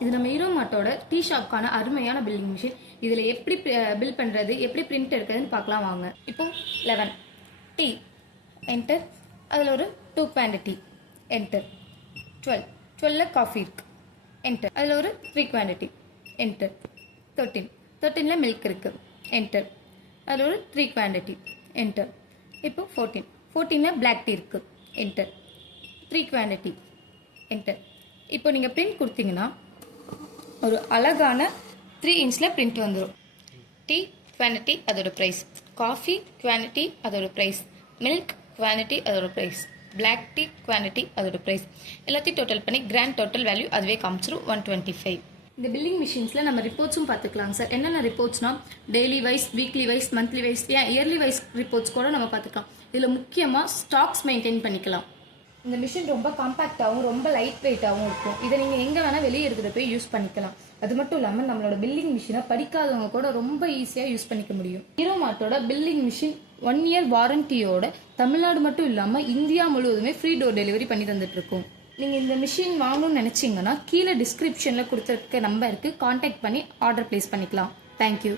இது நம்ம hero மார்ட்டோட tea ஷாப்க்கான அருமையான பில்லிங் மிஷின். இதில் எப்படி பில் பண்ணுறது, எப்படி பிரிண்ட் எடுக்கிறதுன்னு பார்க்கலாம் வாங்க. இப்போ 11 டீ என்டர், அதில் ஒரு 2 குவான்டிட்டி என்டர். 12 காஃபி இருக்கு என்டர், அதில் ஒரு 3 குவான்டிட்டி என்டர். 13 மில்க் இருக்கு என்டர், அதில் ஒரு 3 குவான்டிட்டி என்டர். இப்போ 14 பிளாக் டீ இருக்கு என்டர், 3 குவான்டிட்டி என்டர். இப்போ நீங்கள் பிரிண்ட் கொடுத்தீங்கன்னா ஒரு அழகான 3 இன்ச்சில் பிரிண்ட் வந்துடும். டீ குவான்டிட்டி அதோட ப்ரைஸ், காஃபி குவான்டிட்டி அதோட ப்ரைஸ், மில்க் குவான்டிட்டி அதோட ப்ரைஸ், பிளாக் டீ குவான்டிட்டி அதோட ப்ரைஸ் எல்லாத்தையும் டோட்டல் பண்ணி கிராண்ட் டோட்டல் வேல்யூ அதுவே காமிச்சிரும் 125. இந்த பில்லிங் மிஷின்ஸில் நம்ம ரிப்போர்ட்ஸும் பார்த்துக்கலாம் சார். என்னென்ன ரிப்போர்ட்ஸ்னா daily wise, weekly wise, monthly wise, yearly wise reports கூட நம்ம பார்த்துக்கலாம். இதில் முக்கியமாக ஸ்டாக்ஸ் மெயின்டைன் பண்ணிக்கலாம். இந்த மிஷின் ரொம்ப காம்பேக்டாகவும் ரொம்ப லைட் வெயிட்டாகவும் இருக்கும். இதை நீங்கள் எங்கே வேணால் வெளியே எடுத்துகிட்டு போய் யூஸ் பண்ணிக்கலாம். அது மட்டும் இல்லாமல் நம்மளோட பில்லிங் மிஷினை படிக்காதவங்க கூட ரொம்ப ஈஸியாக யூஸ் பண்ணிக்க முடியும். ஹீரோ மார்ட்டோட பில்லிங் மிஷின் 1 இயர் வாரண்டியோட தமிழ்நாடு மட்டும் இல்லாமல் இந்தியா முழுவதுமே ஃப்ரீ டோர் டெலிவரி பண்ணி தந்துட்டு இருக்கோம். நீங்கள் இந்த மிஷின் வாங்கணும்னு நினச்சிங்கன்னா கீழே டிஸ்கிரிப்ஷனில் கொடுத்துருக்க நம்பருக்கு கான்டாக்ட் பண்ணி ஆர்டர் பிளேஸ் பண்ணிக்கலாம். தேங்க்யூ.